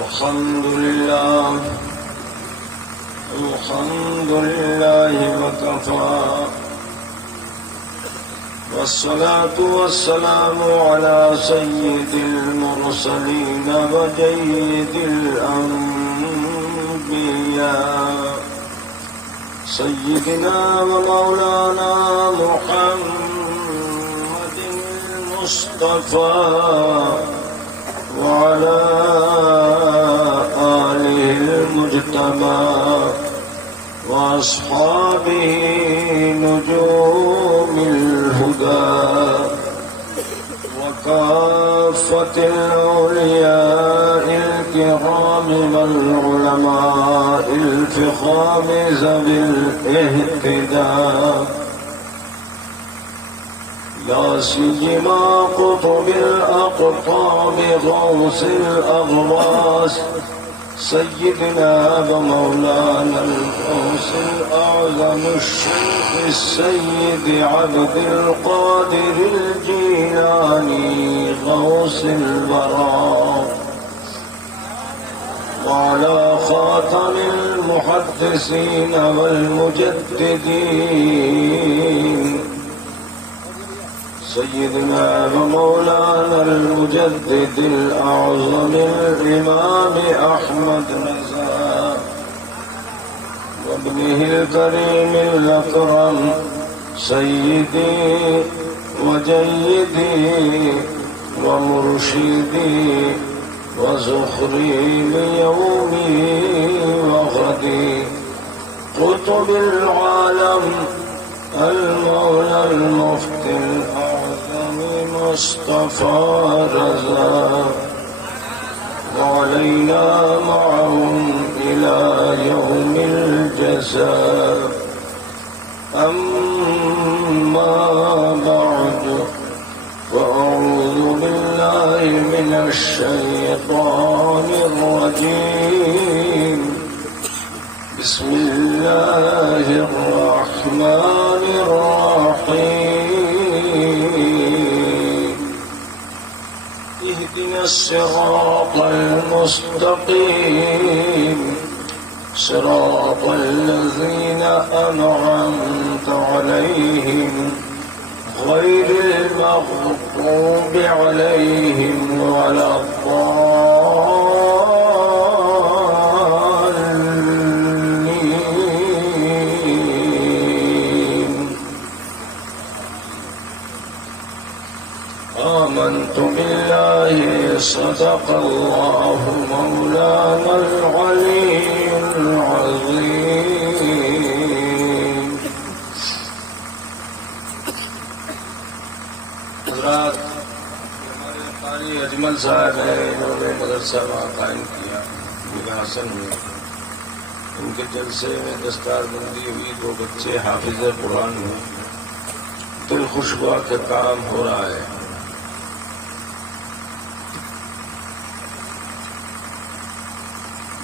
الحمد لله وكفى والصلاة والسلام على سيد المرسلين وجيد الأنبياء سيدنا ومولانا محمد المصطفى وعلى آله المجتبى وأصحابه نجوم الهدى وكافة الأولياء الكرام والعلماء الفخام ذوي الاهتداء لا سيما قطب الأقطاب غوث الأغواث سيدنا ومولانا الغوث الأعظم الشيخ السيد عبد القادر الجيلاني غوث الورى وعلى خاتم المحدثين والمجددين سيدنا ومولانا المجدد الأعظم الإمام أحمد رضا وابنه الكريم الأكرم سيدي وجيدي ومرشدي وزخري بيومي وغدي قطب العالم المولى المفتي الأعظم مصطفى رضا وعلينا معهم إلى يوم الجزاء أما بعد وأعوذ بالله من الشيطان الرجيم بسم الله الرحمن الرحيم اهدنا الصراط المستقيم صراط الذين أنعمت عليهم غير المغضوب عليهم ولا الضالين آمنت بالله صدق الله مولانا العلي العظيم. حضرات ہمارے قاری اجمل صاحب ہیں، انہوں نے مدرسہ وہاں قائم کیا حسن میں. ان کے جلسے میں دستار بندی ہوئی، 2 بچے حافظ قرآن ہوئے. دل خوش ہوا کہ کام ہو رہا ہے.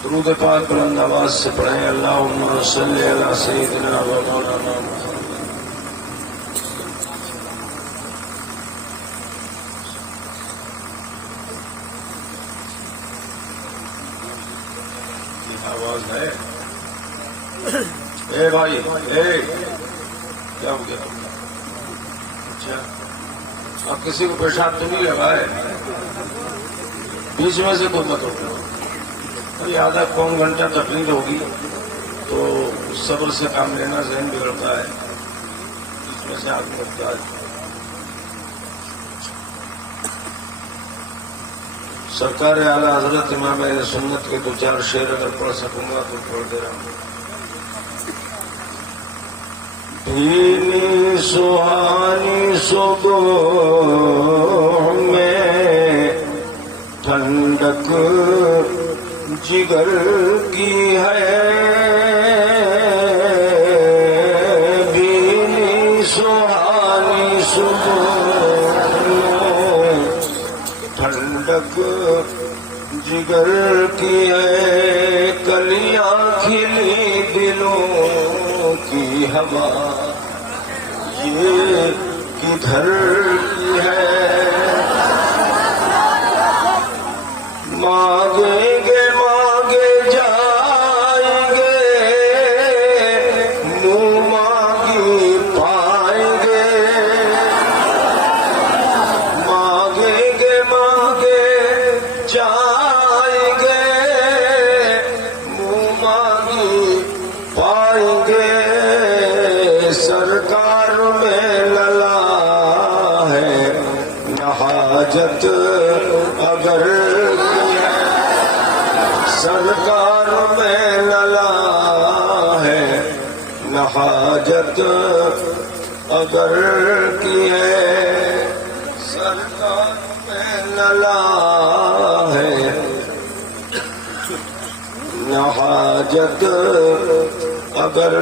درود پاک بلند آواز سے پڑھیں اللہم صلی علی سیدنا و مولانا محمد. آواز ہے؟ اے بھائی کیا ہو گیا؟ اچھا آپ کسی کو پیشاب تو نہیں لگائے؟ بیچ میں سے کوئی مت ہو. آدھا پون گھنٹہ تقریر ہوگی تو صبر سے کام لینا، ذہن بگڑتا ہے. اس میں سے آدمی لگتا ہے. سرکار اعلیٰ حضرت امام اہل سنت کے 2-4 شعر اگر پڑھ سکوں گا تو پڑھ دے رہا ہوں. بھینی سہانی صبح میں ٹھنڈک جگر کی ہے، بھینی سہانی صبح میں ٹھنڈک جگر کی ہے، کلیاں کھلی دلوں کی ہوا یہ کدھر کی ہے، مانگیں گے کی ہے سرکار میں نلا ہے نہ حاجت اگر کی ہے سرکار میں نلا ہے نہ حاجت اگر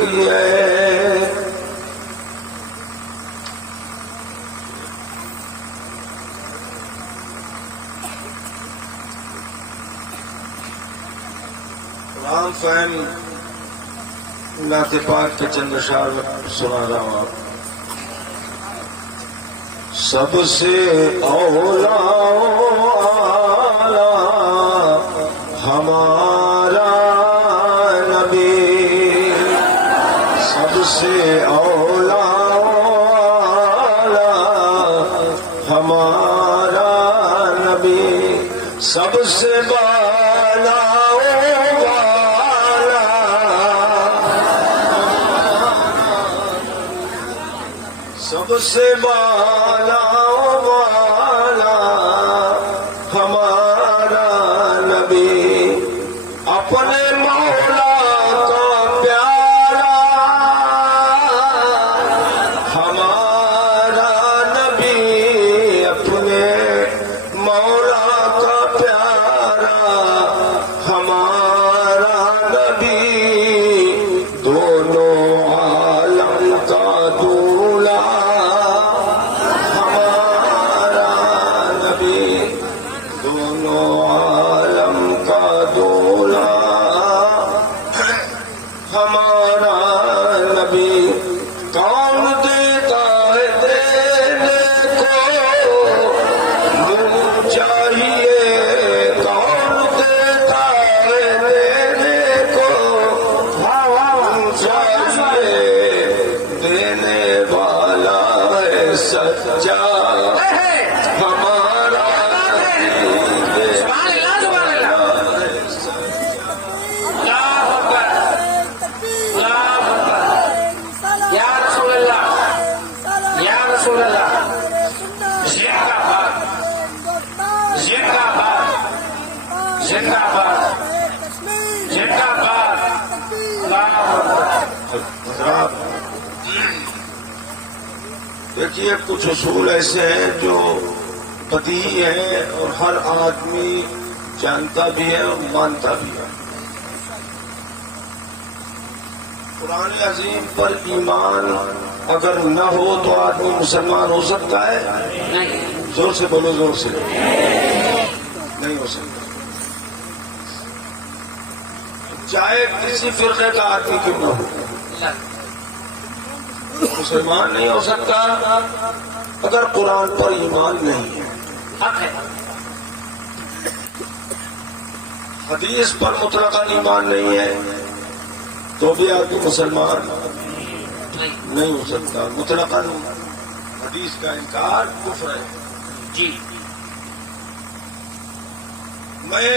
کی ہے. قرآن فہم نعت پاک کے چند اشعار سنا رہا ہوں آپ. سب سے اولا ہمارا نبی سب سے اولا ہمارا نبی سب سے بالا سب سے بالا والا ہمارا نبی اپنے مولا کا پیارا ہمارا نبی اپنے مولا کا پیارا ہمارا نبی دونوں عالم کا دولا ہمارا نبی کون دیتا ہے دینے کو منہ چاہیے کون دیتا ہے دینے کو منہ چاہیے دینے والا ہے سچا ہمارا دیکھیے کچھ اصول ایسے ہیں جو بدیہی ہیں اور ہر آدمی جانتا بھی ہے اور مانتا بھی ہے. قرآن عظیم پر ایمان اگر نہ ہو تو آدمی مسلمان ہو سکتا ہے؟ زور سے بولو زور سے. نہیں ہو سکتا. چاہے کسی فرقے کا آدمی کیوں نہ ہو مسلمان نہیں ہو سکتا اگر قرآن پر ایمان نہیں ہے. حدیث پر مطلقاً ایمان نہیں ہے تو بھی آدمی مسلمان نہیں ہو سکتا. مطلقاً حدیث کا انکار کفر ہے. جی میں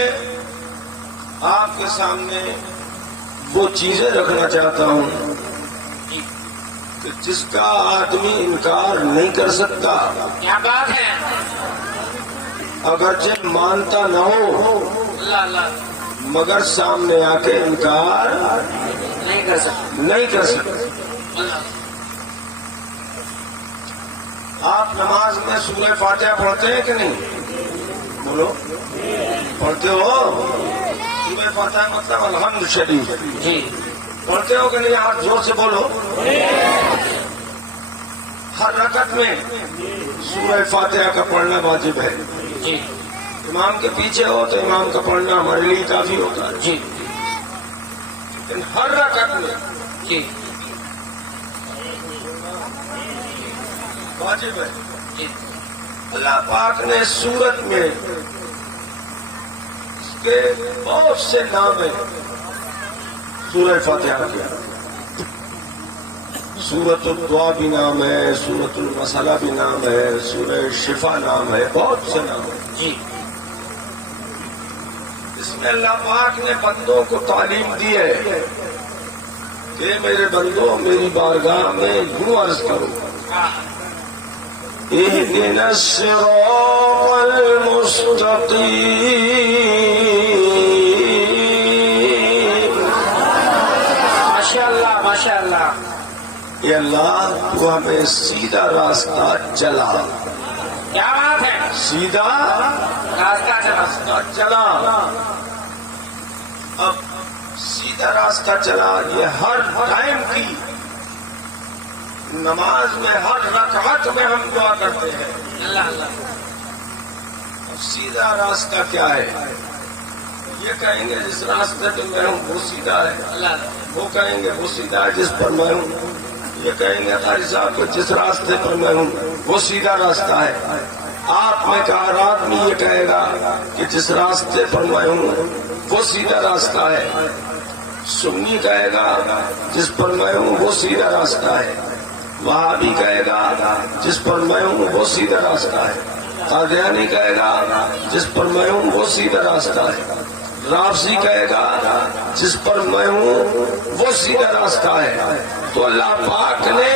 آپ کے سامنے وہ چیزیں رکھنا چاہتا ہوں کہ جس کا آدمی انکار نہیں کر سکتا. کیا بات ہے؟ اگرچہ مانتا نہ ہو مگر سامنے آ کے انکار نہیں کر سکتا. آپ نماز میں سورہ فاتحہ پڑھتے ہیں کہ نہیں؟ بولو پڑھتے ہو؟ سورہ فاتحہ مطلب الحمد شریف پڑھتے ہو کہ نہیں؟ آپ زور سے بولو. ہر رکعت میں سورہ فاتحہ کا پڑھنا واجب ہے. امام کے پیچھے ہو تو امام کا پڑھنا ہمارے لیے کافی ہوتا ہے. لیکن ہر رکعت میں واجب ہے. اللہ پاک نے سورت میں اس کے بہت سے نام ہیں. سورہ فاتحہ کیا سورۃ الدعا بھی نام ہے, سورۃ المسئلہ بھی نام ہے, سورہ شفا نام ہے, بہت سے نام ہیں. جی اس میں اللہ پاک نے بندوں کو تعلیم دی ہے کہ میرے بندوں میری بارگاہ میں یوں عرض کرو اهدنا الصراط المستقیم. ماشاءاللہ ماشاءاللہ. اے اللہ تو ہمیں سیدھا راستہ چلا. کیا بات ہے. سیدھا راستہ چلا. راستہ چلا. اب سیدھا راستہ چلا یہ ہر ٹائم کی نماز میں ہر رکعت میں ہم دعا کرتے ہیں. اللہ اللہ. اب سیدھا راستہ کیا ہے؟ یہ کہیں گے جس راستے پہ میں ہوں وہ سیدھا ہے. اللہ اللہ. وہ کہیں گے وہ سیدھا ہے جس پر میں ہوں. یہ کہیں گے قاری صاحب کو جس راستے پر میں ہوں وہ سیدھا راستہ ہے. آپ میں کا ہر آدمی یہ کہے گا کہ جس راستے پر میں ہوں وہ سیدھا راستہ ہے. سنی کہے گا جس پر میں ہوں وہ سیدھا راستہ ہے. وہابی کہے گا جس پر میں ہوں وہ سیدھا راستہ ہے. قادیانی کہے گا جس پر میں ہوں وہ سیدھا راستہ ہے. رافضی کہے گا جس پر میں ہوں وہ سیدھا راستہ ہے. تو اللہ پاک نے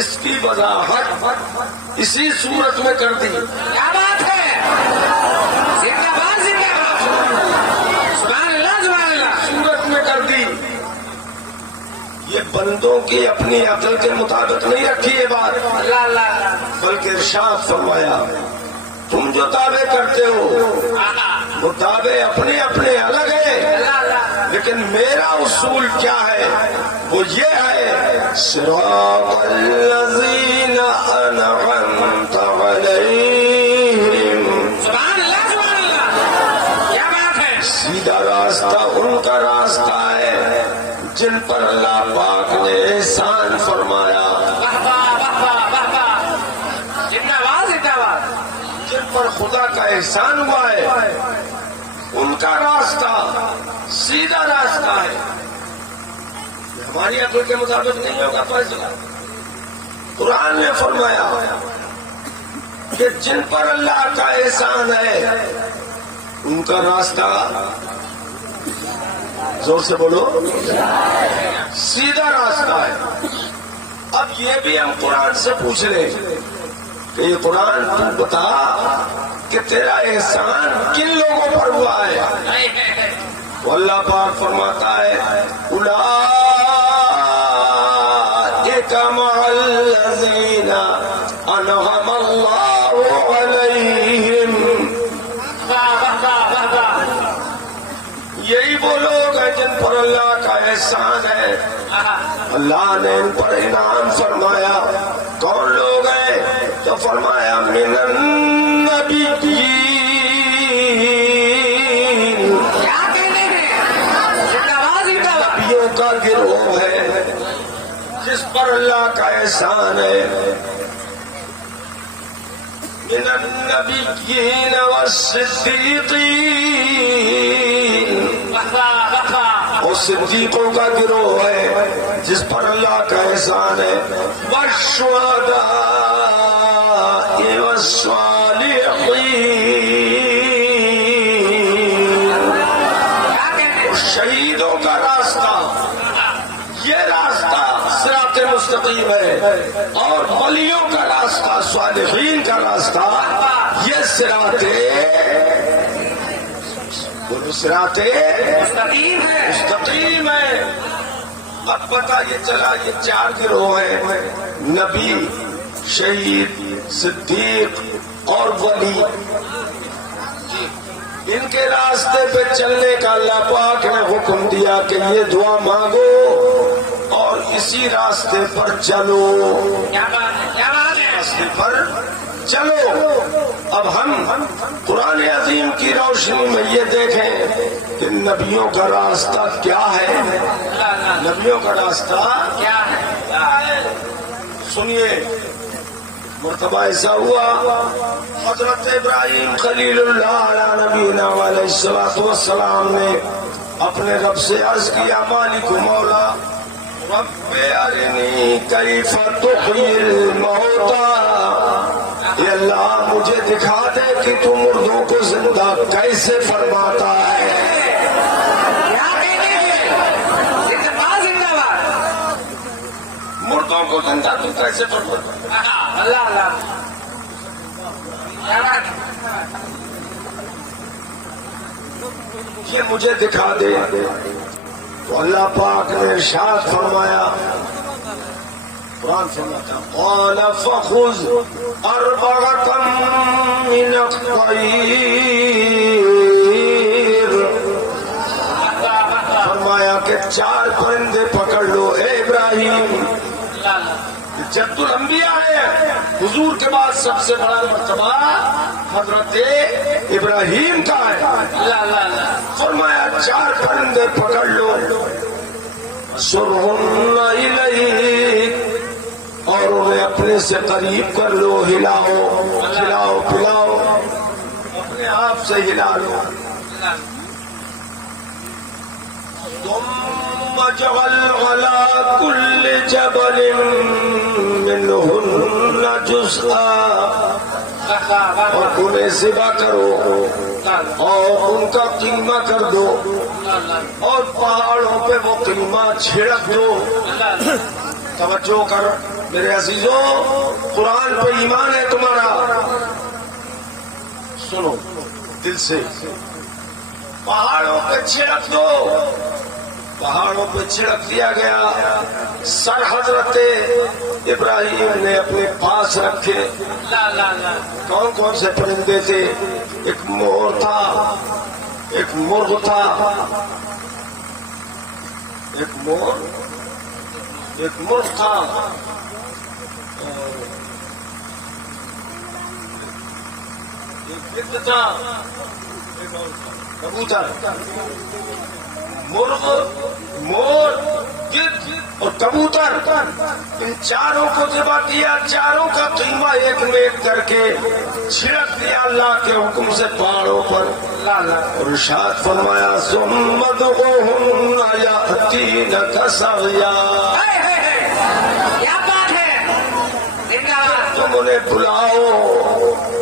اس کی وضاحت اسی صورت میں کر دی. کیا بات ہے. زندہ باد زندہ باد. سبحان اللہ سبحان اللہ. صورت میں کر دی. یہ بندوں کی اپنی عقل کے مطابق نہیں رکھی یہ بات، اللہ اللہ اللہ. بلکہ ارشاد فرمایا تم جو دعوے کرتے ہو وہ دعوے اپنے اپنے الگ ہیں، اللہ اللہ. لیکن میرا اصول کیا ہے وہ یہ ہے صراط الذین انعمت علیہم. سبحان اللہ سبحان اللہ. کیا بات ہے. سیدھا راستہ ان کا راستہ ہے جن پر اللہ پاک نے احسان فرمایا، واہ واہ واہ واہ واہ واہ. زندہ باد زندہ باد. جن پر خدا کا احسان ہوا ہے ان کا راستہ سیدھا راستہ ہے. یہ ہماری عقل کے مطابق نہیں ہوگا فیصلہ. قرآن نے فرمایا کہ جن پر اللہ کا احسان ہے ان کا راستہ زور سے بولو سیدھا راستہ ہے. اب یہ بھی ہم قرآن سے پوچھ لیں کہ یہ قرآن تو بتا کہ تیرا احسان کن لوگوں پر ہوا ہے. تو اللہ پاک فرماتا ہے اولئک مع الذین انعم اللہ علیہم. واہ واہ واہ واہ واہ. یہی وہ لوگ ہیں جن پر اللہ کا احسان ہے. اللہ نے ان پر انعام فرمایا. کون لوگ ہیں؟ تو فرمایا من النبیین. کیا کہتے ہیں. زندہ باد زندہ باد. نبیوں کا گروہ ہے جس پر اللہ کا احسان ہے. من النبیین والصدیقین. واہ واہ واہ واہ. اور صدیقوں کا گروہ ہے جس پر اللہ کا احسان ہے. والشہداء والصالحین. کیا کہتے ہیں. شہیدوں کا راستہ یہ راستہ صراط مستقیم ہے، اور ولیوں کا راستہ صالحین کا راستہ یہ صراط مستقیم ہے. مستقیم ہے. اب پتہ یہ چلا یہ چار گروہ ہیں، نبی، شہید، صدیق اور ولی. ان کے راستے پہ چلنے کا اللہ پاک نے حکم دیا کہ یہ دعا مانگو اور اسی راستے پر چلو. کیا بات ہے. کیا بات ہے. راستے پر چلو. اب ہم قرآن عظیم کی روشنی میں یہ دیکھیں کہ نبیوں کا راستہ کیا ہے. اللہ اللہ. نبیوں کا راستہ کیا ہے. کیا ہے؟ سنیے. مرتبہ ایسا ہوا حضرت ابراہیم خلیل اللہ علیہ نبینا علیہ الصلوۃ والسلام نے اپنے رب سے عرض کیا مالک مولا رب ارنی کیف تحیی الموتى. اے اللہ مجھے دکھا دے کہ تو مردوں کو زندہ کیسے فرماتا ہے. کیا کہتے ہیں. زندہ باد زندہ باد. مردوں کو زندہ تو کیسے فرماتا ہے. اللہ اللہ. یہ مجھے دکھا دے. تو اللہ پاک نے ارشاد فرمایا، قرآن فرماتا قال فخذ أربعة من الطير، فرمایا کہ 4 پرندے پکڑ لو اے ابراہیم. جد الانبیاء ہے، حضور کے بعد سب سے بڑا مرتبہ حضرت ابراہیم کا ہے. فرمایا 4 پرندے پکڑ لو، سرہن الیک، اور انہیں اپنے سے قریب کر لو، ہلاؤ کھلاؤ پلاؤ، اپنے آپ سے ہلا لو. ثم جعل على كل جبل منهن جزءا، اور انہیں ذبح کرو اور ان کا قیمہ کر دو، اور پہاڑوں پہ وہ قیمہ چھڑک دو. توجہ کر میرے عزیزوں، قرآن پہ ایمان ہے تمہارا، سنو دل سے. پہاڑوں پہ چھڑک دو، پہاڑوں پہ چھڑک دیا گیا. سر حضرت ابراہیم نے اپنے پاس رکھے. کون کون سے پرندے تھے؟ ایک مور تھا، ایک مرغ تھا، ایک مور، ایک مرغ تھا، ایک تھا کبوتر. مرغ، مور، گدھ اور کبوتر، ان چاروں کو ذبح کیا. چاروں کا قیمہ ایک میں ایک کر کے چھڑک دیا اللہ کے حکم سے پہاڑوں پر. اور ارشاد فرمایا ثم ادعوهن يأتينك سعيا، تم انہیں بلاؤ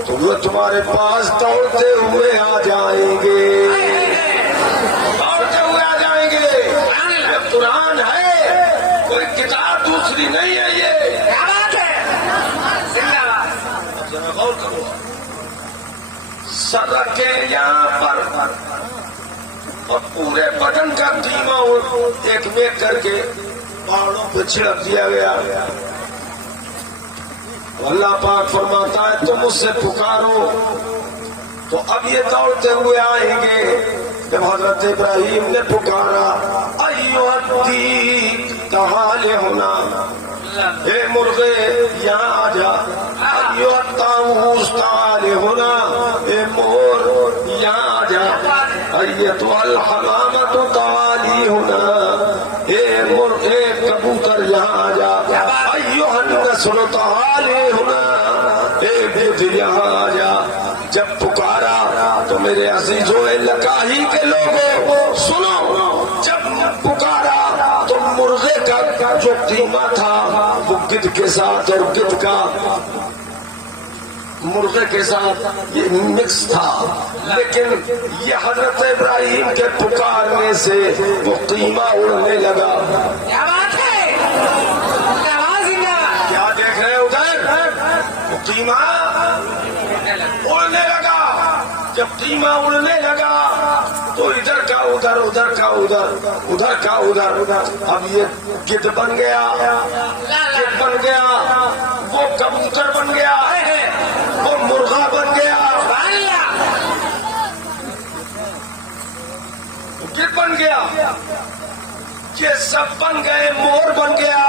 تو وہ تمہارے پاس دوڑتے ہوئے آ جائیں گے، دوڑتے ہوئے آ جائیں گے. یہ قرآن ہے، کوئی کتاب دوسری نہیں ہے. یہ ذرا غور کرو. سر رکھے یہاں پر اور پورے بدن کا قیمہ ایک میں کر کے پہاڑوں پہ چھڑک دیا گیا. اللہ پاک فرماتا ہے تم اس سے پکارو تو اب یہ دوڑتے ہوئے آئیں گے. جب حضرت ابراہیم نے پکارا ایوہ الدیک تعال ہونا، اے مرغے یہاں آ جا. ایوہ الطاووس تعال ہونا، اے مور یہاں آ جا. ایتھا الحمامۃ تعالی ہونا، اے کبوتر یہاں آ جا. ایوہ النسر تعال ہونا، اے گدھ یہاں آ جا. جب پکارا تو میرے عزیزوں لکاہی کے لوگوں سنو، جب پکارا تو مرغے کا جو قیمہ تھا وہ گدھ کے ساتھ اور گدھ کا مرغے کے ساتھ یہ مکس تھا. لیکن یہ حضرت ابراہیم کے پکارنے سے وہ قیمہ اڑنے لگا. کیا بات ہے، کیا دیکھ رہے ادھر؟ وہ قیمہ اڑنے لگا. جب قیمہ اڑنے لگا تو ادھر کا ادھر، ادھر کا ادھر، ادھر کا ادھر. اب یہ گدھ بن گیا، گدھ بن گیا، وہ کبوتر بن گیا، وہ مرغا بن گیا، گدھ بن گیا. یہ سب بن گئے، مور بن گیا.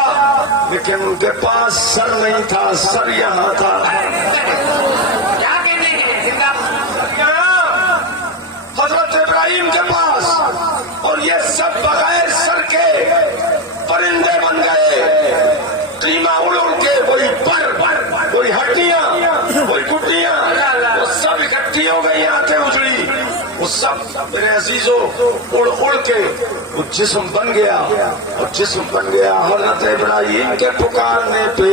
لیکن ان کے پاس سر نہیں تھا، سر یہاں تھا. حضرت ابراہیم کے پاس. اور یہ سب بغیر سر کے پرندے بن گئے. قیمہ اڑ اڑ کے کوئی پر، کوئی ہڈیاں، کوئی گٹیاں، وہ سب اکٹھی ہو گئی، آنکھیں اجڑی. وہ سب میرے عزیزوں اڑ اڑ کے وہ جسم بن گیا، اور جسم بن گیا. حضرت ابراہیم کے پکارنے پہ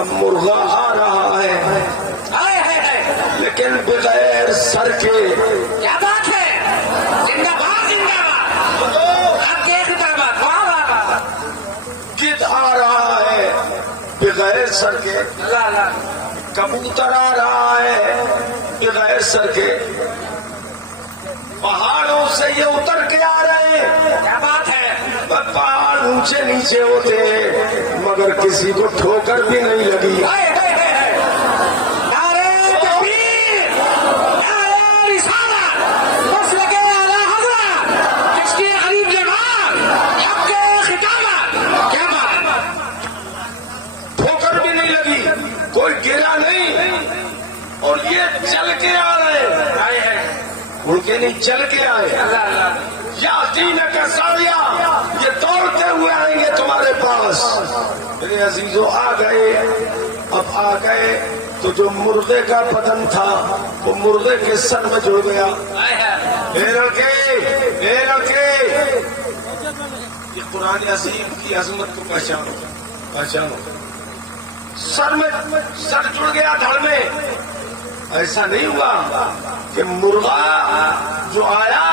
اب مرغا آ رہا ہے، لیکن بغیر سر کے. کیا بات ہے، زندہ باد، زندہ باد. گدھ آ رہا ہے بغیر سر کے. کبوتر آ رہا ہے بغیر سر کے، پہاڑوں سے یہ اتر کے آ رہے ہیں، کیا بات ہے؟ پہاڑ اونچے نیچے ہوتے ہیں مگر کسی کو ٹھوکر بھی نہیں لگی۔ نعرہ تکبیر، نعرہ رسالت، مسلک اعلیٰ حضرت، کشتی غریب جمال، حق خطابت، کیا بات ہے؟ ٹھوکر بھی نہیں لگی، کوئی گرا نہیں، اور یہ چل کے آ رہے ہیں، ان کے نہیں چل کے آئے۔ اللہ اللہ، یا دین کا ساڑیا، یہ دوڑتے ہوئے آئیں گے تمہارے پاس۔ میرے عزیزوں آ گئے، اب آ گئے تو جو مردے کا بدن تھا وہ مردے کے سر میں جڑ گیا۔ اے لڑکے، یہ قرآن عظیم کی عظمت کو پہچانو۔ سر جڑ گیا دھڑ میں۔ ایسا نہیں ہوا کہ مرغا جو آیا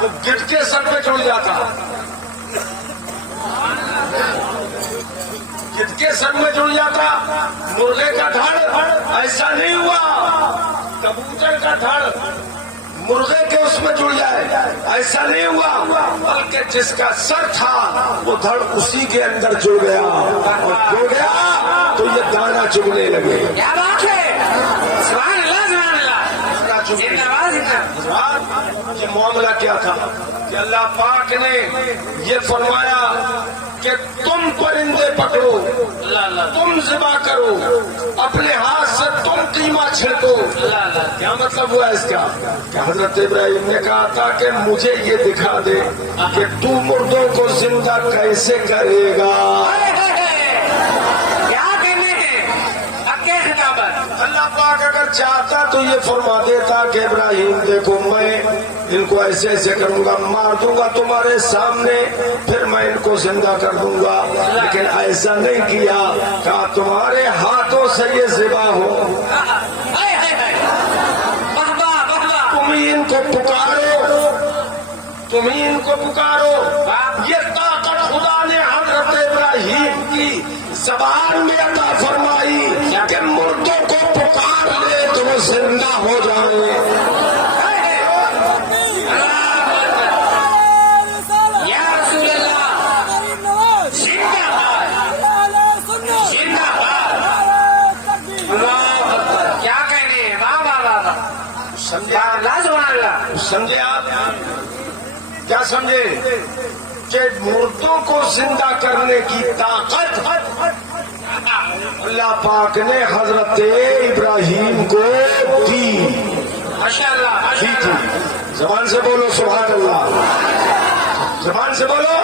وہ گٹ کے سر پہ جڑ جاتا، گٹ کے سر میں جڑ جاتا مرغے کا دھڑ، ایسا نہیں ہوا۔ کبوتر کا دھڑ مرغے کے اس میں جڑ جائے، ایسا نہیں ہوا، بلکہ جس کا سر تھا وہ دھڑ اسی کے اندر جڑ گیا، اور جڑ گیا تو یہ دانا چگنے لگے۔ کیا بات ہے؟ سبحان اللہ، سبحان اللہ، زندہ باد، زندہ باد۔ یہ معاملہ کیا تھا کہ اللہ پاک نے یہ فرمایا کہ تم پرندے پکڑو، اللہ اللہ، تم ذبح کرو، اپنے ہاتھ سے تم قیمہ چھڑکو۔ اللہ اللہ، کیا مطلب ہوا اس کا کہ حضرت ابراہیم نے کہا تھا کہ مجھے یہ دکھا دے کہ تو مردوں کو زندہ کیسے کرے گا۔ کیا کہنے ہیں؟ حق خطابت، اللہ پاک اگر چاہتا تو یہ فرما دیتا کہ ابراہیم دیکھو میں ان کو ایسے ایسے کروں گا، مار دوں گا تمہارے سامنے، پھر میں ان کو زندہ کر دوں گا، لیکن ایسا نہیں کیا، کہا تمہارے ہاتھوں سے یہ ذبح ہو، تم ہی ان کو پکارو، تم ہی ان کو پکارو۔ یہ طاقت خدا نے حضرت ابراہیم کی زبان میں عطا فرمائی کہ مردوں کو پکار لے تو وہ زندہ ہو جائیں۔ یا رسول اللہ، زندہ باد، زندہ باد، اللہ اکبر، کیا کہنے ہیں؟ واہ واہ واہ واہ، سمجھے یا اللہ، سبحان اللہ، سمجھے آپ کیا سمجھے کہ مردوں کو زندہ کرنے کی طاقت اللہ پاک نے حضرت ابراہیم کو دی، ماشاء اللہ، دی ماشاء تھی۔ اللہ، زبان سے بولو سبحان اللہ، زبان سے بولو۔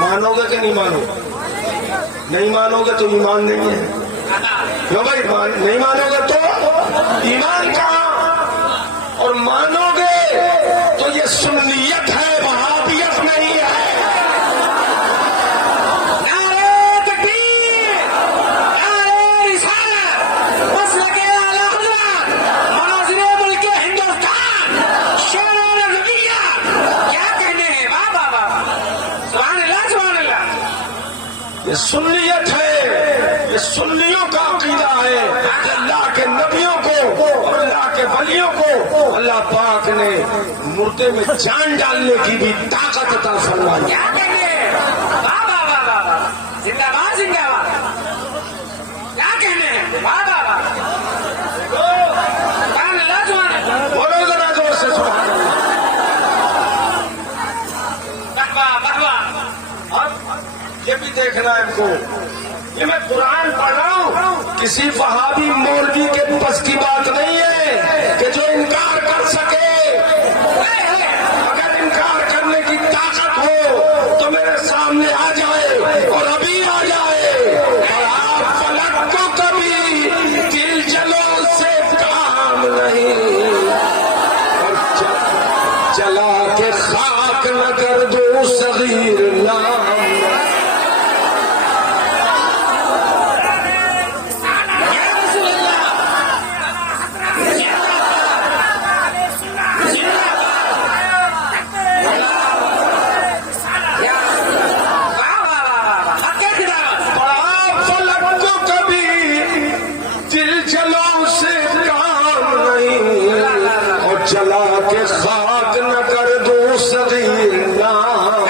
مانو گے کہ نہیں مانو؟ نہیں مانو گے تو ایمان نہیں ہے۔ لو بھائی نہیں مانو گے تو ایمان کہاں، اور مانو گے تو یہ سنیت ہے، وہابیت نہیں ہے۔ نعرہ تکبیر، نعرہ رسالت، مسلک اعلیٰ حضرت، مناظر ملک ہندوستان، شعر نبویہ، کیا کہنے ہیں؟ واہ واہ واہ، سبحان اللہ، سبحان اللہ، یہ سنیت ہے، یہ سنیوں کا عقیدہ ہے کہ اللہ کے نبیوں کو اور اللہ کے ولیوں کو اللہ پاک نے مردے میں جان ڈالنے کی بھی طاقت عطا فرمائی۔ کیا کہنے ہیں؟ واہ واہ واہ واہ واہ، زندہ باد، زندہ باد، کیا کہنے ہیں؟ واہ واہ واہ، سبحان اللہ، سبحان اللہ، بولو ذرا زور سے سبحان اللہ۔ واہ واہ واہ، اب یہ بھی دیکھنا ہے ان کو، یہ میں قرآن پڑھ رہا ہوں، کسی وہابی مولوی کے بس کی بات نہیں ہے کہ جو انکار کر سکے۔ اگر انکار کرنے کی طاقت ہو تو میرے سامنے آ جائے، اور ابھی آ جائے، اور آپ فلک کو کبھی دل جلوں سے کام نہیں، اور چلا کے خاک نہ کر دو صغیر نام۔ یا رسول اللہ، چلا کے خاک نہ کر دوں صغیر نام.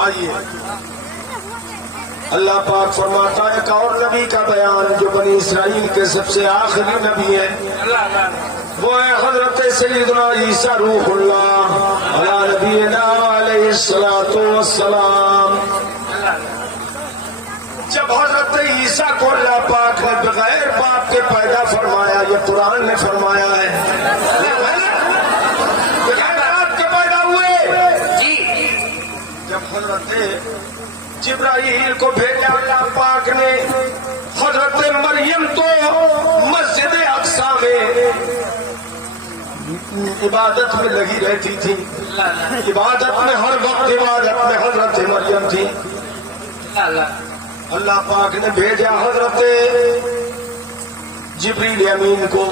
آئیے اللہ پاک فرماتا ہے ایک اور نبی کا بیان جو بنی اسرائیل کے سب سے آخری نبی ہے وہ ہے حضرت سیدنا عیسیٰ روح اللہ علی نبینا علیہ الصلوۃ والسلام. جب حضرت عیسیٰ کو اللہ پاک نے بغیر باپ کے پیدا فرمایا، یہ قرآن نے فرمایا ہے، بغیر باپ کے پیدا ہوئے. جب حضرت جبرائیل کو بھیجا اللہ پاک نے، حضرت مریم تو مسجد اقصی میں عبادت میں لگی رہتی تھی، عبادت میں ہر وقت عبادت میں حضرت مریم تھی. اللہ پاک نے بھیجا حضرت جبریل امین کو.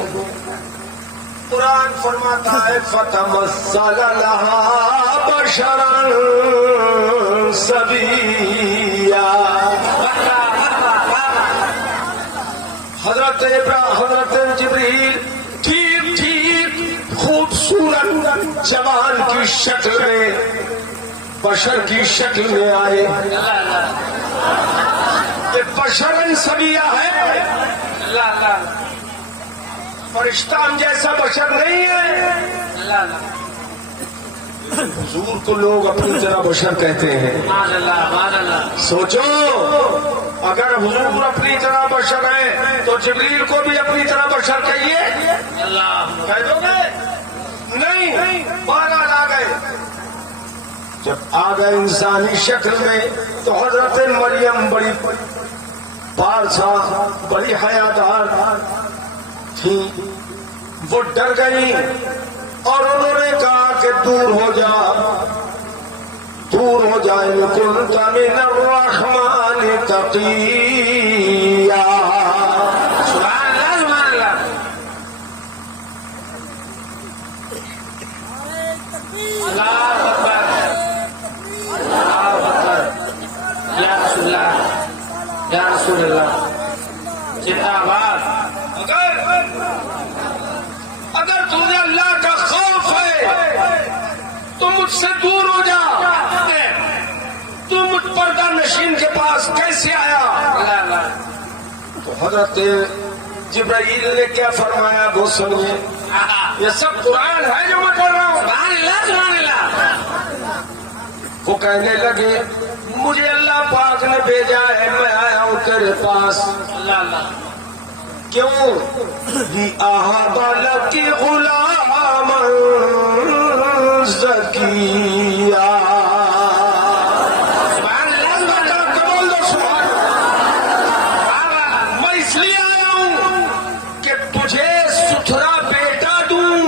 قرآن فرماتا ہے فَتَمَثَّلَ لَهَا بَشَرًا سَوِيًّا. حضرت جبریل ٹھیک ٹھیک خوبصورت جوان کی شکل میں، بشر کی شکل میں آئے. یہ بشرن سویہ ہے، فرشتہ جیسا بشر نہیں ہے. حضور کو لوگ اپنی طرح بشر کہتے ہیں. سوچو اگر حضور اپنی طرح بشر ہیں تو جبریل کو بھی اپنی طرح بشر کہیے، کہہ دو گے؟ نہیں، بہرحال آ گئے. جب آ گئے انسانی شکل میں تو حضرت مریم بڑی پارسا، بڑی حیادار تھی. وہ ڈر گئی اور انہوں نے کہا کہ دور ہو جا، دور ہو جائے. كنت من الرحمن تقيا. سبحان اللہ سبحان اللہ. اللہ اکبر اللہ اکبر. یا رسول اللہ یا رسول اللہ. زندہ باد. اگر تمہیں اللہ کا خوف ہے تو مجھ سے دور ہو جا. تو مجھ پردہ نشین کے پاس کیسے آیا؟ تو حضرت جبرائیل نے کیا فرمایا وہ سنیے. یہ سب قرآن ہے جو میں پڑھ رہا ہوں. سبحان اللہ سبحان اللہ. وہ کہنے لگے مجھے اللہ پاک نے بھیجا ہے، میں آیا ہوں تیرے پاس. اللہ اللہ. کیوں؟ لِأَهَبَ لَكِ غُلَامًا زَكِيًّا. سبحان اللہ سبحان اللہ. بول دو سبحان اللہ. میں اس لیے آیا ہوں کہ تجھے ستھرا بیٹا دوں.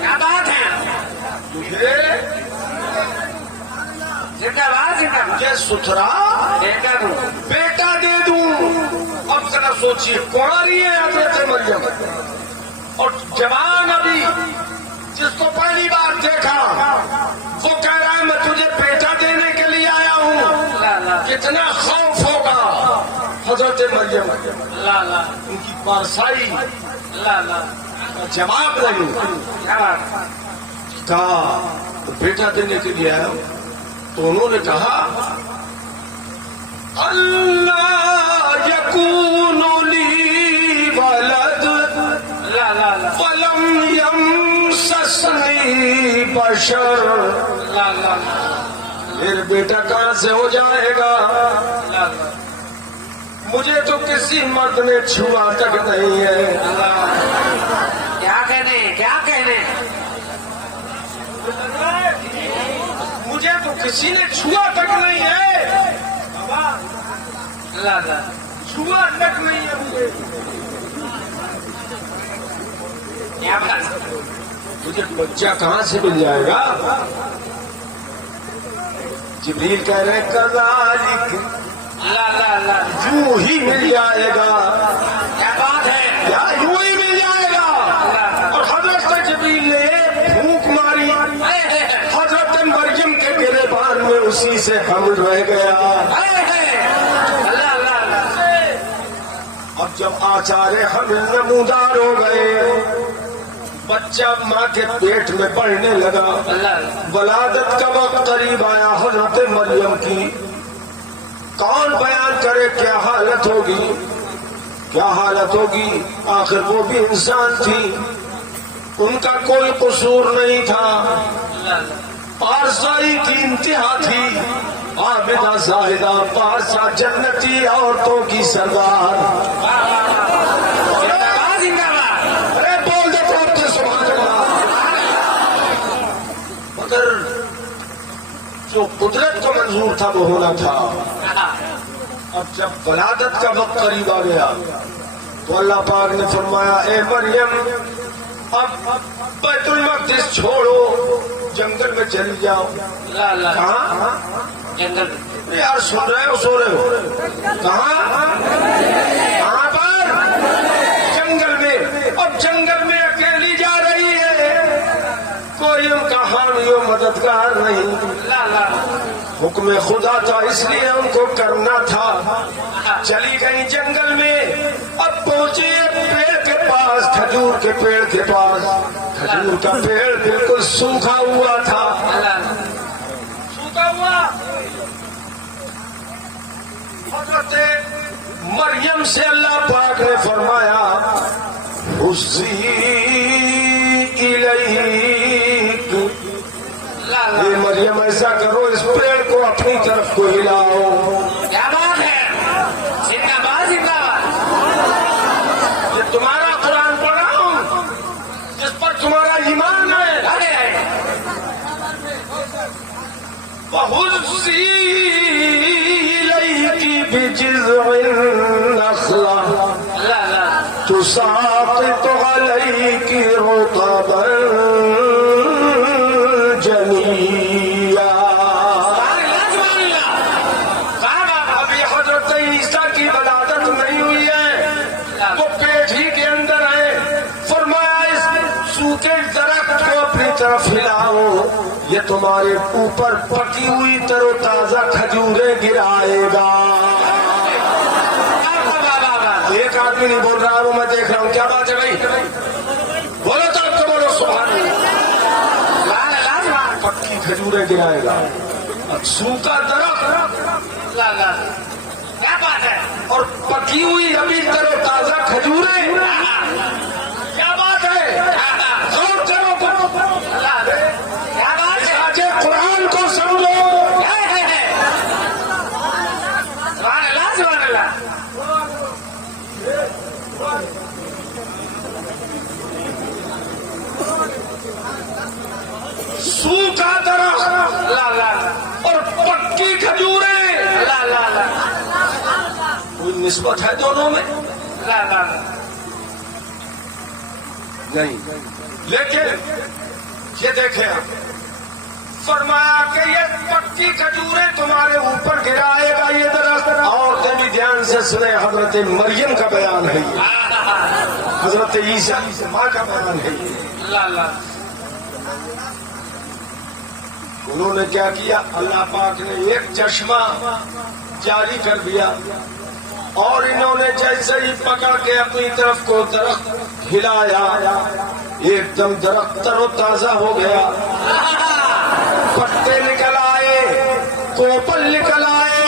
کیا بات ہے. تجھے زندہ باد زندہ باد. مجھے ستھرا بیٹا دوں. بیٹا دے دوں. اب ذرا سوچیے، کماری ہے حضرت مریم اور جوان ابھی، جس کو پہلی بار دیکھا وہ کہہ رہا ہے میں تجھے بیٹا دینے کے لیے آیا ہوں. اللہ اللہ کتنا خوف ہوگا حضرت مریم. اللہ اللہ ان کی پارسائی اللہ اللہ. جواب نہیں. کیا بات. کہا بیٹا دینے کے لیے آیا ہوں. تو انہوں نے کہا اللہ یکون لی ولد اللہ اللہ اللہ. ولم یمسسنی بشر. اللہ اللہ اللہ. پھر بیٹا کہاں سے ہو جائے گا؟ اللہ اللہ. مجھے تو کسی مرد نے چھوا تک نہیں ہے. کیا کہنے کیا کہنے. مجھے تو کسی نے چھوا تک نہیں ہے. اللہ اللہ. چھوا تک نہیں ہے مجھے. کیا بات. مجھے بچہ کہاں سے مل جائے گا؟ جبریل کہہ رہے کذالک، اللہ اللہ اللہ. یوں ہی مل جائے گا. کیا بات ہے. یا یوں ہی مل جائے گا. اور حضرت جبریل نے پھونک ماری، حضرت مریم کے گریبان میں اسی سے حمل رہ گیا. اللہ اللہ اللہ. اب جب آچار حمل نمودار ہو گئے، بچہ ماں کے پیٹ میں بڑھنے لگا، ولادت کا وقت قریب آیا حضرت مریم کی. کون بیان کرے کیا حالت ہوگی، کیا حالت ہوگی. آخر وہ بھی انسان تھی، ان کا کوئی قصور نہیں تھا. پارسائی کی انتہا تھی، عابدہ زاہدہ پارسا جنتی عورتوں کی سردار. ارے بول دے تو سبحان اللہ. مگر جو قدرت کو منظور تھا وہ ہونا تھا. اب جب ولادت کا وقت قریب آ گیا تو اللہ پاک نے فرمایا اے مریم اب بیت المقدس چھوڑو، جنگل میں چلی جاؤ. کہاں؟ جنگل. یار سن رہے ہو سو رہے ہو؟ کہاں پر؟ جنگل میں. اب جنگل میں اکیلی جا رہی ہے، کوئی ان کا حامی و مددگار نہیں. حکم خدا تھا اس لیے ان کو کرنا تھا. چلی گئی جنگل میں. اب پہنچی پیڑ کے پاس، کھجور کے پیڑ کے پاس. کھجور کا پیڑ بالکل سوکھا ہوا تھا، سوکھا ہوا. حضرت مریم سے اللہ پاک نے فرمایا حسی الیک، یہ مریم ایسا کرو اس پیڑ کو اپنی طرف کو ہلاؤ. کیا بات ہے، زندہ باد زندہ باد. یہ تمہارا قرآن پڑھ رہا ہوں جس پر تمہارا ایمان ہے. وَحُزِّي إِلَيْكِ بِجِذْعِ النَّخْلَةِ تُسَاقِطُ عَلَيْكِ رُطَبًا جَنِيًّا. ابھی حضرت عیسیٰ کی ولادت نہیں ہوئی ہے، وہ پیٹ ہی کے اندر ہے. فرمایا اس سوکھے درخت کو اپنی طرف ہلاؤ، یہ تمہارے اوپر پکی ہوئی تر و تازہ کھجوریں گرائے گا. ایک آدمی نہیں بول رہا، وہ میں دیکھ رہا ہوں. کیا بات ہے بھائی؟ بولو تو اب تو بولو سبحان اللہ. پکی کھجوریں گرائے گا، سوکھا درخت کیا بات ہے، اور پکی ہوئی ابھی تر و تازہ کھجوریں. کیا بات ہے؟ غور کرو. کیا بات ہے. آج قرآن کو سمجھو. سبحان اللہ. سوکھا درخت اور پکی کھجوریں، کوئی نسبت ہے دونوں میں؟ نہیں. لیکن یہ دیکھیں فرمایا کہ یہ پکی کھجوریں تمہارے اوپر گرائے گا یہ درخت. عورتیں بھی دھیان سے سنیں، حضرت مریم کا بیان ہے یہ، حضرت عیسیٰ ماں کا بیان ہے یہ. انہوں نے کیا کیا؟ اللہ پاک نے ایک چشمہ جاری کر دیا اور انہوں نے جیسے ہی پکڑ کے اپنی طرف کو درخت ہلایا، ایک دم درخت تر و تازہ ہو گیا. پتے نکل آئے، کوپل نکل آئے،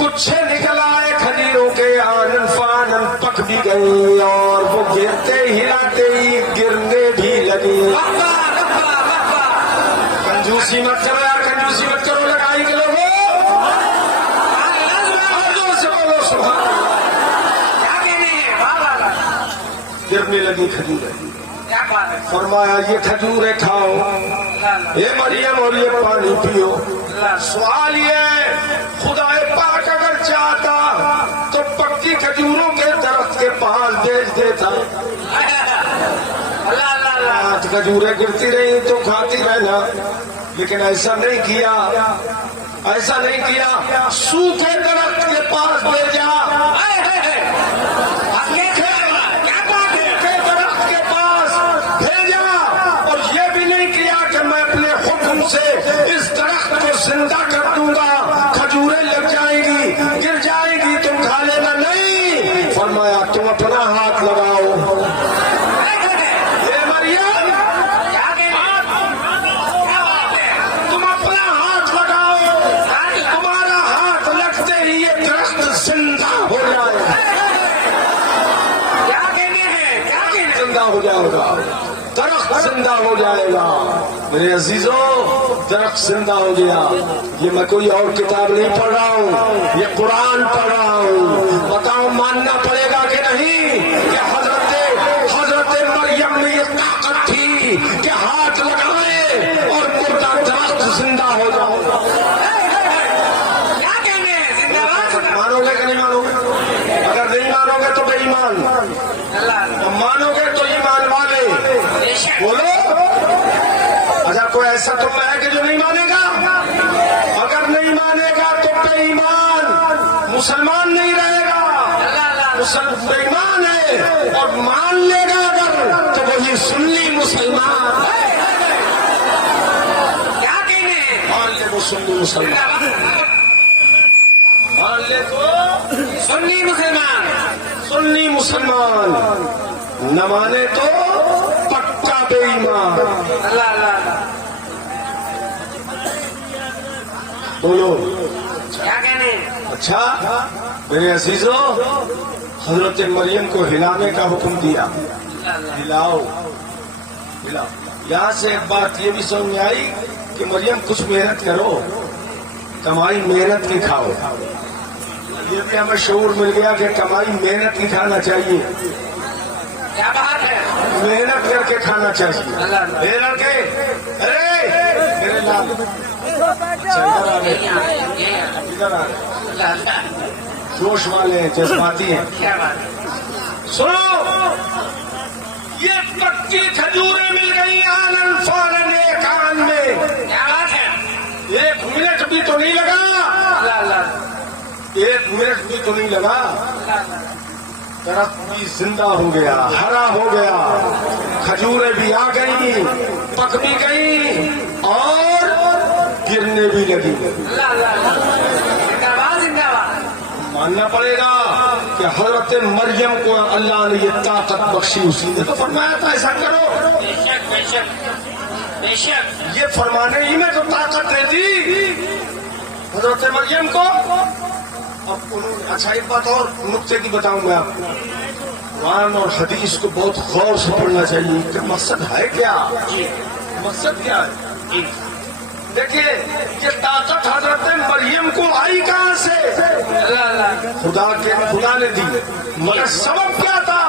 گچھے نکل آئے کھجوروں کے. آنن فانن پک بھی گئی اور وہ گرتے ہلاتے ہی گرنے بھی لگی. کنجوسی مت کرو یار، کنجوسی مت کرو. لگائی کے لوگوں سے بولو سبحان اللہ. گرنے لگی کھجوریں. فرمایا یہ کھجوریں کھاؤ، یہ مریم، اور یہ پانی پیو. سوال یہ خدا پاک اگر چاہتا تو پکی کھجوروں کے درخت کے پاس بھیج دیتا. آج کھجوریں گرتی رہی تو کھاتی رہنا، لیکن ایسا نہیں کیا، ایسا نہیں کیا. سوکھے درخت کے پاس بھیجا، درخت کے پاس بھیجا. اور یہ بھی نہیں کیا کہ میں اپنے حکم سے اس درخت کو زندہ کر دوں گا، کھجوریں لگ جائیں گی، گر جائیں گی، تم کھا لینا. نہیں، فرمایا تم اپنا ہاتھ لگاؤ. یہ مریم تم اپنا ہاتھ لگاؤ، تمہارا ہاتھ لگتے ہی یہ درخت زندہ ہو جائے گا. زندہ ہو جائے گا، درخت زندہ ہو جائے گا. میرے عزیزوں، درخت زندہ ہو گیا. یہ میں کوئی اور کتاب نہیں پڑھ رہا ہوں، یہ قرآن پڑھ رہا ہوں. بتاؤ ماننا پڑے گا کہ نہیں کہ حضرت مریم میں یہ طاقت تھی کہ ہاتھ لگائے اور مردہ درخت زندہ ہو جائے. مانو گے کہ نہیں مانو گے؟ اگر نہیں مانو گے تو بے ایمان، مانو گے تو ایمان والے. بولو. اچھا کوئی ایسا تو ہے کہ جو نہیں مانے گا؟ اگر نہیں مانے گا تو بے ایمان، مسلمان نہیں رہے گا. بے ایمان ہے اور مان لے گا اگر تو وہی سنی مسلمان. مان لے وہ سنی مسلمان، مان لے تو سنی مسلمان، سنی مسلمان. نہ مانے تو پکا بے ایمان. بولو کیا کہنے؟ اچھا میرے عزیزوں، حضرت مریم کو ہلانے کا حکم دیا. ہلاؤ ہلاؤ. یہاں سے ایک بات یہ بھی سمجھ میں آئی کہ مریم کچھ محنت کرو، کمائی محنت کی کھاؤ. یہ بھی ہمیں شعور مل گیا کہ کمائی محنت کی کھانا چاہیے. کیا بات ہے؟ محنت کر کے کھانا چاہیے. محنت کے ارے میرے لال ادھر آ رہے جوش والے ہیں، جذباتی ہیں. کیا بات ہے؟ سنو، یہ پکی کھجوریں مل گئی آنن فانن ایک آن میں. کیا بات ہے؟ 1 منٹ بھی تو نہیں لگا، 1 منٹ بھی تو نہیں لگا. درخت بھی زندہ ہو گیا، ہرا ہو گیا، کھجوریں بھی آ گئی، پک بھی گئی اور گرنے بھی لگی. ماننا پڑے گا کہ حضرت مریم کو اللہ نے یہ طاقت بخشی. اسی نے تو فرمایا تھا ایسا کرو. بے شک بے شک بے شک. یہ فرمانے ہی میں تو طاقت دیتی حضرت مریم کو. اب اچھا ایک بات اور نقطے کی بتاؤں میں آپ کو. قرآن اور حدیث کو بہت غور سے پڑھنا چاہیے کہ مقصد ہے کیا، مقصد کیا ہے. دیکھیے یہ طاقت حضرت مریم کو آئی کہاں سے؟ خدا نے دی. مگر سبب کیا تھا؟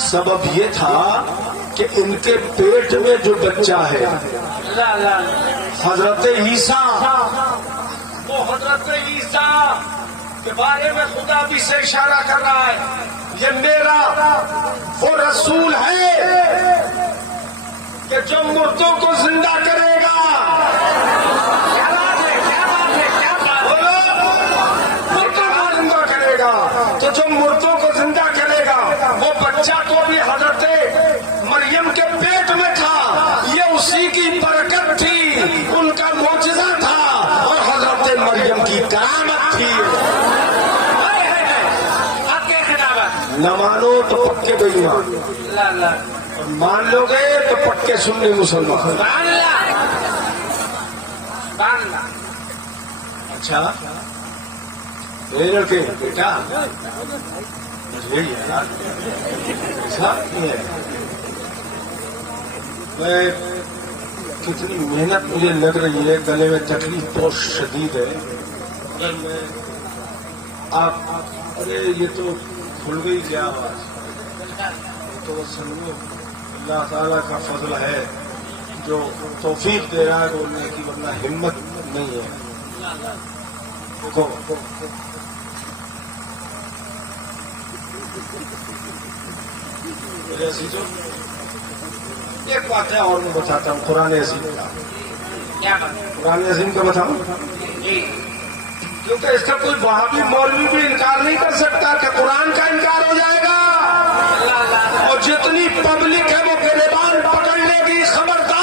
سبب یہ تھا کہ ان کے پیٹ میں جو بچہ ہے حضرت عیسیٰ، وہ حضرت عیسیٰ کے بارے میں خدا بھی سے اشارہ کر رہا ہے. یہ میرا وہ رسول ہے کہ جو مردوں کو زندہ کرے گا. کیا بات ہے؟ کیا بات ہے؟ کیا بات ہے؟ بولو، مردوں کو زندہ کرے گا. تو جو مردوں کو زندہ کرے گا وہ بچہ تو بھی حضرت مریم کے پیٹ میں تھا. یہ اسی کی برکت تھی، ان کا معجزہ تھا اور حضرت مریم کی کرامت تھی. نہ مانو تو پکے بے ایمان، اور مان لو گے تو پکے سنی مسلمان. اچھا میرے لڑکے بیٹا میں کتنی محنت مجھے لگ رہی ہے، گلے میں تکلیف بہت شدید ہے. اگر میں آپ ارے یہ تو کھل گئی کیا آواز، تو سنو اللہ تعالیٰ کا فضل ہے جو توفیق دے رہا ہے بولنے کی، ورنہ ہمت نہیں ہے. دیکھو میرے عزیزوں، ایک واقعہ اور میں بتاتا ہوں قرآن عظیم کا. کیا بات ہے؟ قرآن عظیم کا بتاؤں کیونکہ اس کا کوئی وہابی مولوی بھی انکار نہیں کر سکتا کہ قرآن کا انکار ہو جائے گا. اور جتنی پبلک ہے وہ گریبان پکڑنے کی. خبردار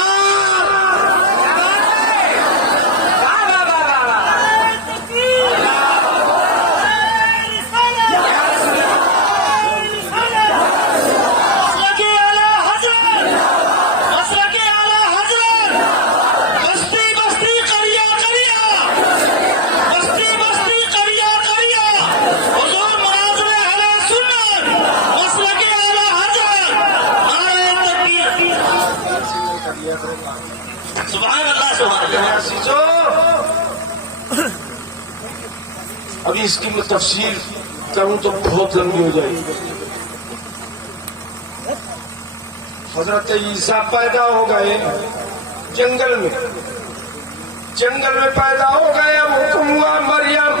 ابھی اس کی میں تفصیل کروں تو بہت لمبی ہو جائے گی. حضرت عیسیٰ پیدا ہو گئے جنگل میں پیدا ہو گئے. اب حکم ہوا مریم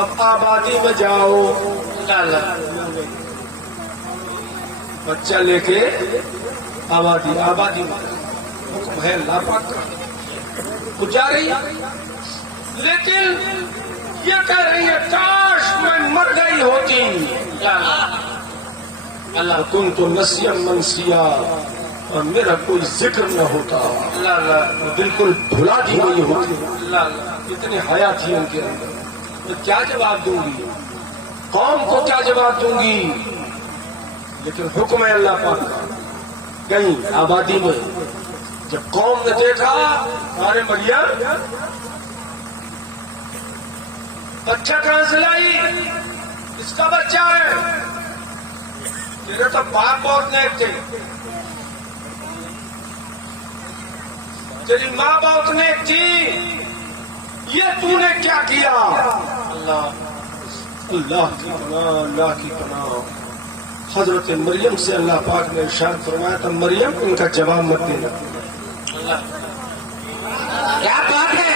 اب آبادی میں جاؤ, بچہ لے کے آبادی میں حکم ہے اللہ پاک کا. وہ جا رہی ہے لیکن یہ کہہ رہی ہے کاش میں مر گئی ہوتی. اللہ کن تو نسیم منسیا, اور میرا کوئی ذکر نہ ہوتا, بالکل بھلا دی گئی ہوتی. اتنی حیا تھی ان کے اندر. میں کیا جواب دوں گی, قوم کو کیا جواب دوں گی, لیکن حکم ہے اللہ پاک کا. گئی آبادی میں, جب قوم نے دیکھا ارے مریم بچہ کہاں سے لائی, اس کا بچہ ہے, تیرے تو باپ بہت نیک تھے, تیری ماں بہت نیک تھی, یہ تو نے کیا کیا. اللہ کی پناہ. حضرت مریم سے اللہ پاک نے ارشاد فرمایا تھا مریم ان کا جواب مت دینا. کیا بات ہے,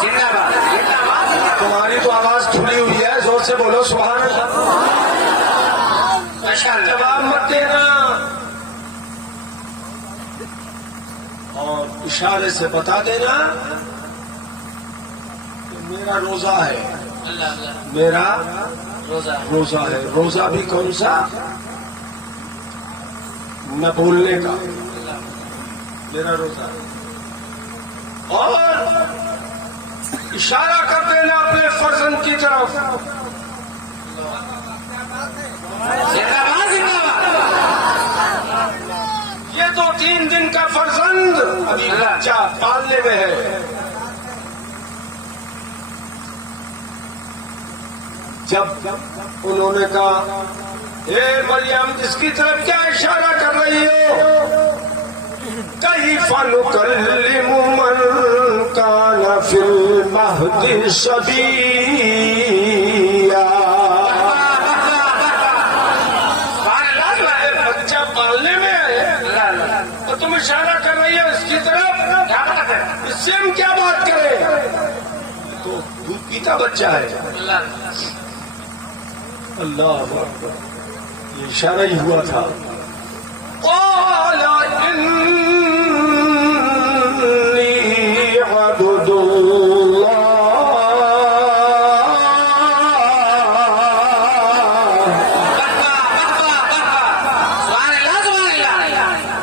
زندہ باد. تمہاری تو آواز کھلی ہوئی ہے, زور سے بولو سبحان اللہ. جواب مت دینا, اور اشارے سے بتا دینا کہ میرا روزہ ہے, میرا روزہ ہے. روزہ بھی کون سا, نہ بولنے کا, میرا روزہ ہے. اور اشارہ کر دینا اپنے فرزند کی طرف. یہ تو 3 دن کا فرزند ابھی بچہ پالنے میں ہے. جب انہوں نے کہا اے مریم اس کی طرف کیا اشارہ کر رہی ہو, کیف نکلم من کان فی المہد صبیا. بچہ پالنے میں ہے اور تم اشارہ کر رہی ہو اس کی طرف, اس سے ہم کیا بات کریں, تو دودھ پیتا بچہ ہے. اللہ اکبر, یہ اشارہ ہی ہوا تھا. قال انی عبد اللہ.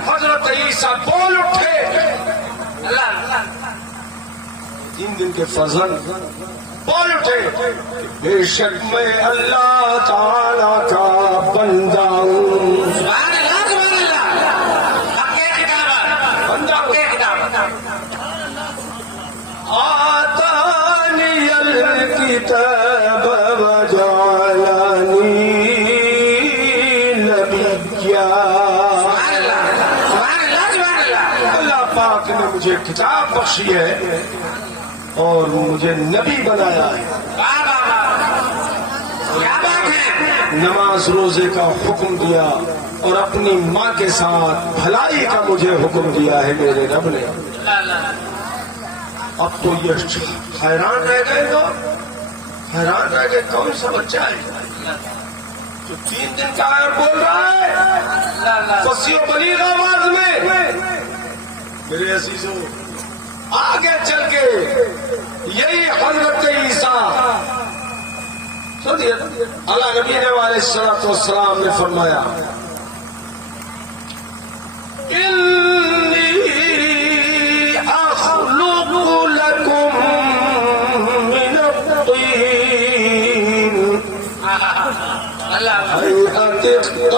حضرت عیسیٰ بول اٹھے, 3 دن کے فرزند بول اٹھے بے شک میں اللہ تعالی کا بندہ ہوں. آتانی الکتاب وجعلنی نبیا. اللہ پاک نے مجھے کتاب بخشی ہے اور مجھے نبی بنایا ہے. نماز روزے کا حکم دیا اور اپنی ماں کے ساتھ بھلائی کا مجھے حکم دیا ہے میرے رب نے. اب تو یہ حیران رہ گئے, کون سا بچہ ہے جو 3 دن کا ہے اور بول رہا ہے فصیح و بلیغ آواز میں. میرے عزیزوں آگے چل کے یہی حضرت عیسیٰ اللہ نبی علیہ السلام نے فرمایا انی اخلق لکم من الطین حیات الطیر.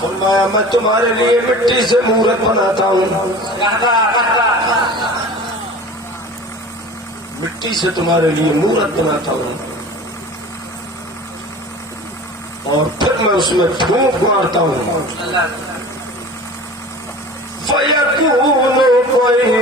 فرمایا میں تمہارے لیے مٹی سے مورت بناتا ہوں, مٹی سے تمہارے لیے مورت بناتا ہوں, اور پھر میں اس میں پھونک مارتا ہوں. فَيَكُونُ طَيْرًا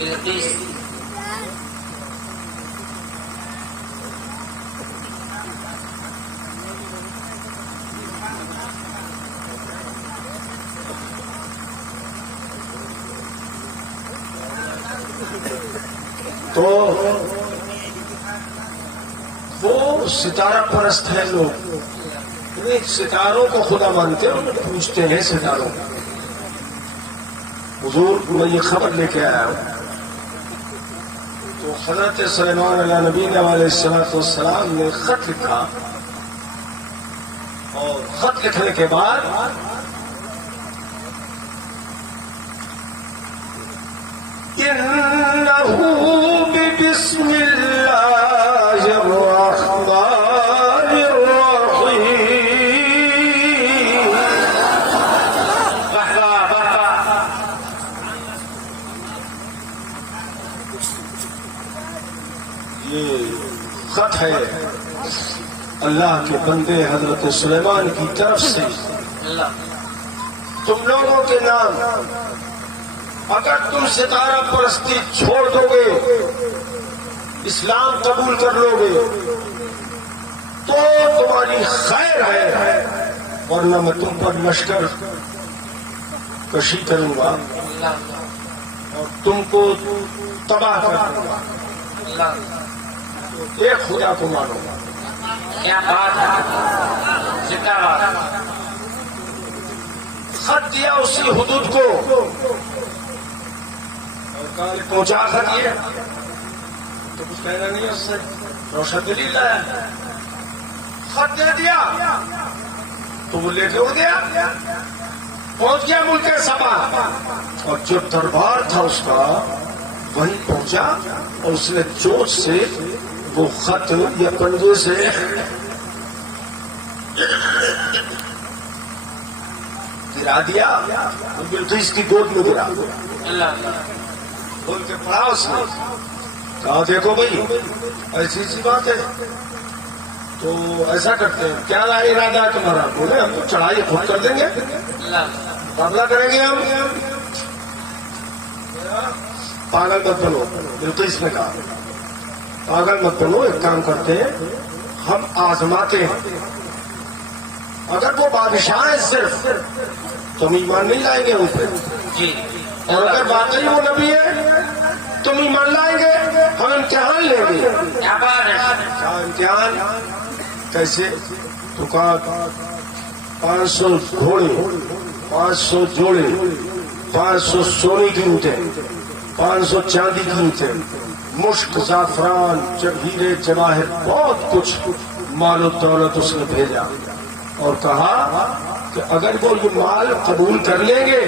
بلقیس تو وہ ستارہ پرست ہیں لوگ، ستاروں کو خدا مانتے ہیں، پوچھتے ہیں ستاروں کو۔ حضور میں یہ خبر لے کے آیا ہوں، تو حضرت سلیمان علیہ نبینا علیہ الصلوۃ والسلام نے خط لکھا، اور خط لکھنے کے بعد إنه بسم الله الرحمن الرحيم یہ خط ہے اللہ کے بندے حضرت سلیمان کی طرف سے تم لوگوں کے نام، اگر تم ستارہ پرستی چھوڑ دو گے، اسلام قبول کر لو گے تو تمہاری خیر ہے، ورنہ میں تم پر لشکر کشی کروں گا اور تم کو تباہ کر دوں گا۔ ایک خدا کو مانو گا۔ کیا بات ہے، زندہ باد۔ خط دیا اسی حدود کو، پہنچا خط یہ تو کچھ کہنا نہیں ہے، اس سے روشن دلیل ہے۔ خط دے دیا تو وہ لے کے اڑ گیا، پہنچ گیا ملک سبا، اور جو دربار تھا اس کا وہیں پہنچا، اور اس نے چوٹ سے وہ خط یا پنجے سے گرا دیا، بلقیس کی گود میں گرا، بول کے پڑھا اس نے، کہا دیکھو بھائی ایسی سی بات ہے تو ایسا کرتے ہیں، کیا ارادہ ہے تمہارا؟ بولے ہم تو چڑھائی خود کر دیں گے، مقابلہ کریں گے ہم۔ پاگل مت بنو، بلقیس نے کہا پاگل مت بنو، ایک کام کرتے ہیں ہم آزماتے ہیں، اگر وہ بادشاہ ہے صرف تو ہم ایمان نہیں لائیں گے ان پہ، اور اگر واقعی وہ نبی ہے تم ایمان لائیں گے، ہم امتحان لیں گے۔ کیا بات ہے، امتحان کیسے؟ تو کہا 500 گھوڑے، 500 جوڑے، 500 سونے کی اونٹیں، 500 چاندی کی اونٹیں، مشک، زعفران، ہیرے جواہر، بہت کچھ مال و دولت اس نے بھیجا، اور کہا کہ اگر وہ یہ مال قبول کر لیں گے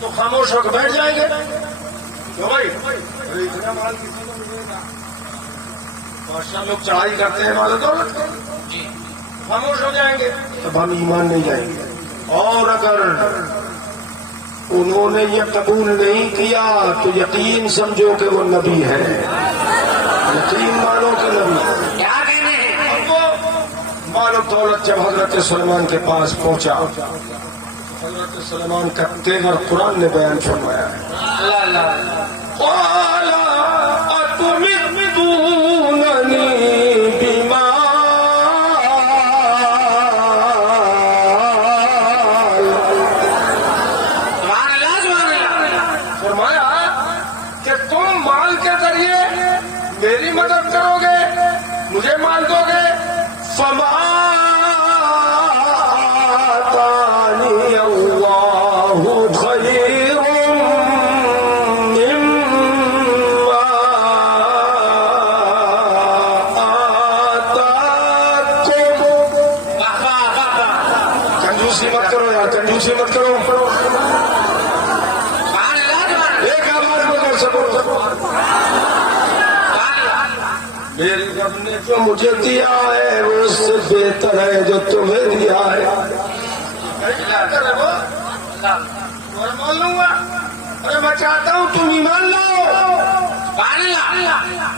تو خاموش ہو کے بیٹھ جائیں گے۔ کیوں بھائی؟ اتنا مال کسی کو ملے گا؟ بادشاہ لوگ چڑھائی کرتے ہیں مال و دولت کو، خاموش ہو جائیں گے، تب ہم ایمان نہیں جائیں گے۔ اور اگر انہوں نے یہ قبول نہیں کیا تو یقین سمجھو کہ وہ نبی ہے، یقین مانو کہ نبی ہے۔ کیا کہنے ہیں؟ اب وہ مال و دولت جب حضرت سلیمان کے پاس پہنچا، حضرت سلیمان کا تیور قرآن نے بیان فرمایا ہے، اللہ اللہ، قال اتمدوننی بمال، فرمایا کہ تم مال کے ذریعے میری مدد کرو گے، مجھے مال دو گے، فما آتانی اللہ خیر مما آتاکم۔ کنجوسی مت کرو یار، کنجوسی مت کرو، ایک آواز میں کر سکو۔ میرے رب نے جو مجھے دیا ہے وہ اس سے بہتر ہے جو تمہیں دیا ہے۔ اور مان لوں گا، ارے میں چاہتا ہوں تم ایمان لاؤ،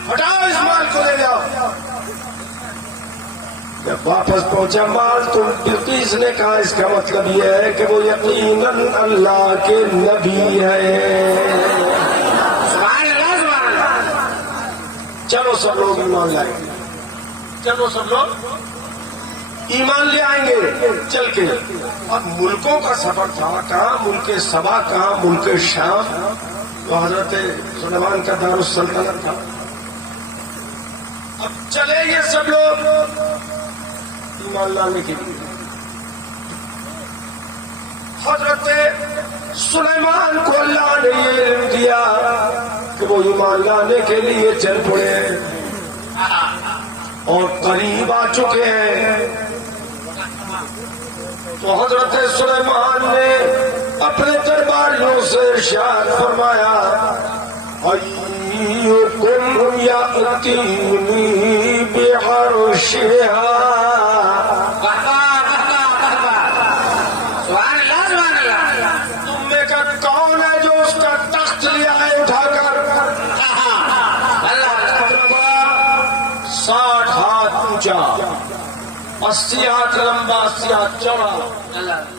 ہٹاؤ اس مال کو، لے جاؤ۔ جب واپس پہنچا مال تو بلقیس نے کہا اس کا مطلب یہ ہے کہ وہ یقیناً اللہ کے نبی ہے. سبحان اللہ سبحان اللہ. چلو سب لوگ ایمان لائیں گے, چلو سب لوگ ایمان لے آئیں گے چل کے. اب ملکوں کا سفر تھا, کہاں ملک سبا, کہاں ملک شام, تو حضرت سلیمان کا دار السلطنت تھا. اب چلے یہ سب لوگ ایمان لانے کے لیے. حضرت سلیمان کو اللہ نے یہ علم دیا کہ وہ ایمان لانے کے لیے چل پڑے اور قریب آ چکے ہیں. تو حضرت سلیمان نے اپنے درباریوں سے ارشاد فرمایا ایکم یأتینی بعرشہا. سبحان اللہ سبحان اللہ. تم میں کا کون ہے جو اس کا تخت لیا ہے اٹھا کر؟ اللہ 60 ہاتھ اونچا, 80 ہاتھ لمبا, 80 ہاتھ چوڑا. اللہ